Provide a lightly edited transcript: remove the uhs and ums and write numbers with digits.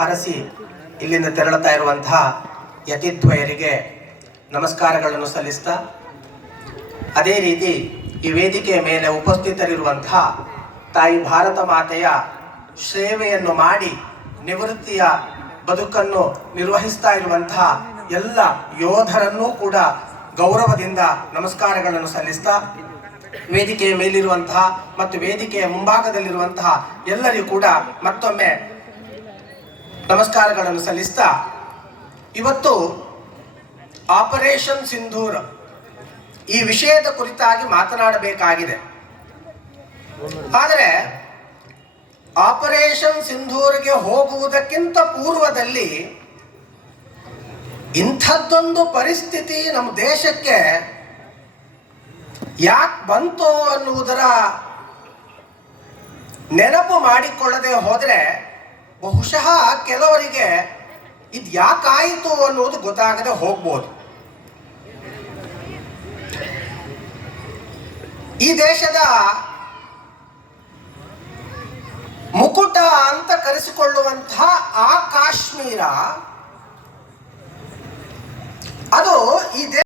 ಹರಸಿ ಇಲ್ಲಿಂದ ತೆರಳುತ್ತಾ ಇರುವಂತಹ ಯತಿದ್ವಯರಿಗೆ ನಮಸ್ಕಾರಗಳನ್ನು ಸಲ್ಲಿಸ್ತಾ, ಅದೇ ರೀತಿ ಈ ವೇದಿಕೆಯ ಮೇಲೆ ಉಪಸ್ಥಿತರಿರುವಂತಹ ತಾಯಿ ಭಾರತ ಮಾತೆಯ ಸೇವೆಯನ್ನು ಮಾಡಿ ನಿವೃತ್ತಿಯ ಬದುಕನ್ನು ನಿರ್ವಹಿಸ್ತಾ ಇರುವಂತಹ ಎಲ್ಲ ಯೋಧರನ್ನೂ ಕೂಡ ಗೌರವದಿಂದ ನಮಸ್ಕಾರಗಳನ್ನು ಸಲ್ಲಿಸ್ತಾ, ವೇದಿಕೆಯ ಮೇಲಿರುವಂತಹ ಮತ್ತು ವೇದಿಕೆಯ ಮುಂಭಾಗದಲ್ಲಿರುವಂತಹ ಎಲ್ಲರಿಗೂ ಕೂಡ ಮತ್ತೊಮ್ಮೆ ನಮಸ್ಕಾರಗಳನ್ನು ಸಲ್ಲಿಸ್ತಾ, ಇವತ್ತು ಆಪರೇಷನ್ ಸಿಂಧೂರ್ ಈ ವಿಷಯದ ಕುರಿತಾಗಿ ಮಾತನಾಡಬೇಕಾಗಿದೆ. ಆದರೆ ಆಪರೇಷನ್ ಸಿಂಧೂರ್ಗೆ ಹೋಗುವುದಕ್ಕಿಂತ ಪೂರ್ವದಲ್ಲಿ ಇಂಥದ್ದೊಂದು ಪರಿಸ್ಥಿತಿ ನಮ್ಮ ದೇಶಕ್ಕೆ ಯಾಕೆ ಬಂತು ಅನ್ನುವುದರ ನೆನಪು ಮಾಡಿಕೊಳ್ಳದೆ ಹೋದರೆ ಬಹುಶಃ ಕೆಲವರಿಗೆ ಇದು ಯಾಕಾಯಿತು ಅನ್ನೋದು ಗೊತ್ತಾಗದೆ ಹೋಗ್ಬೋದು. ಈ ದೇಶದ ಮುಕುಟ ಅಂತ ಕರೆಸಿಕೊಳ್ಳುವಂತಹ ಆ ಕಾಶ್ಮೀರ, ಅದು ಈ